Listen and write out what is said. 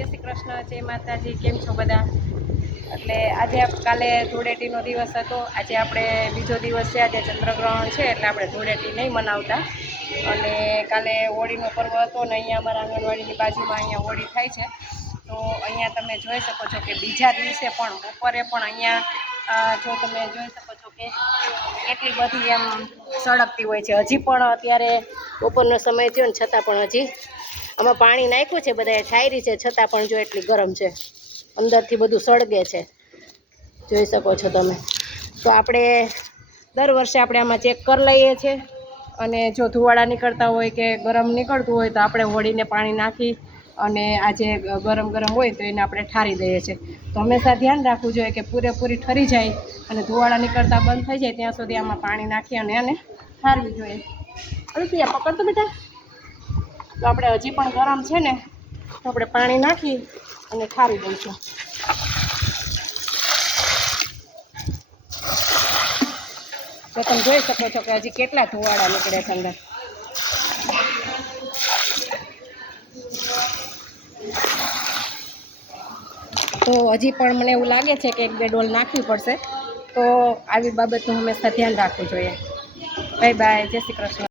જય શ્રી કૃષ્ણ, જય માતાજી। કેમ છો બધા? એટલે આજે કાલે ધૂળેટીનો દિવસ હતો, આજે આપણે બીજો દિવસ છે, આજે ચંદ્રગ્રહણ છે એટલે આપણે ધૂળેટી નહીં મનાવતા। અને કાલે હોળીનો પર્વ હતો ને અહીંયા અમારા આંગણવાડીની બાજુમાં અહીંયા હોળી થાય છે। તો અહીંયા તમે જોઈ શકો છો કે બીજા દિવસે પણ બપોરે પણ અહીંયા જો તમે જોઈ શકો છો કે કેટલી બધી એમ સળગતી હોય છે। હજી પણ અત્યારે બપોરનો સમય થયો ને છતાં પણ હજી આમાં પાણી નાખ્યું છે, બધાએ ઠાયરી છે, છતાં પણ જો એટલી ગરમ છે, અંદરથી બધું સળગે છે, જોઈ શકો છો તમે। તો આપણે દર વર્ષે આપણે આમાં ચેક કરી લઈએ છીએ અને જો ધુવાડા નીકળતા હોય કે ગરમ નીકળતું હોય તો આપણે હોળીને પાણી નાખી અને આ જે ગરમ ગરમ હોય તો એને આપણે ઠારી દઈએ છીએ। તો હંમેશા ધ્યાન રાખવું જોઈએ કે પૂરેપૂરી ઠરી જાય અને ધુવાડા નીકળતા બંધ થઈ જાય ત્યાં સુધી આમાં પાણી નાખી અને એને ઠારવી જોઈએ। અલસિયા પકડતો બેટા। તો આપણે હજી પણ ગરમ છે ને તો આપણે પાણી નાખી અને ઠારી દઈશું। તો તમે જોઈ શકો છો કે હજી કેટલા ધુવાડા નીકળે છે અંદર। તો હજી પણ મને એવું લાગે છે કે 1-2 ડોલ નાખવી પડશે। તો આવી બાબતનું હંમેશા ધ્યાન રાખવું જોઈએ। બાય બાય, જય શ્રી કૃષ્ણ।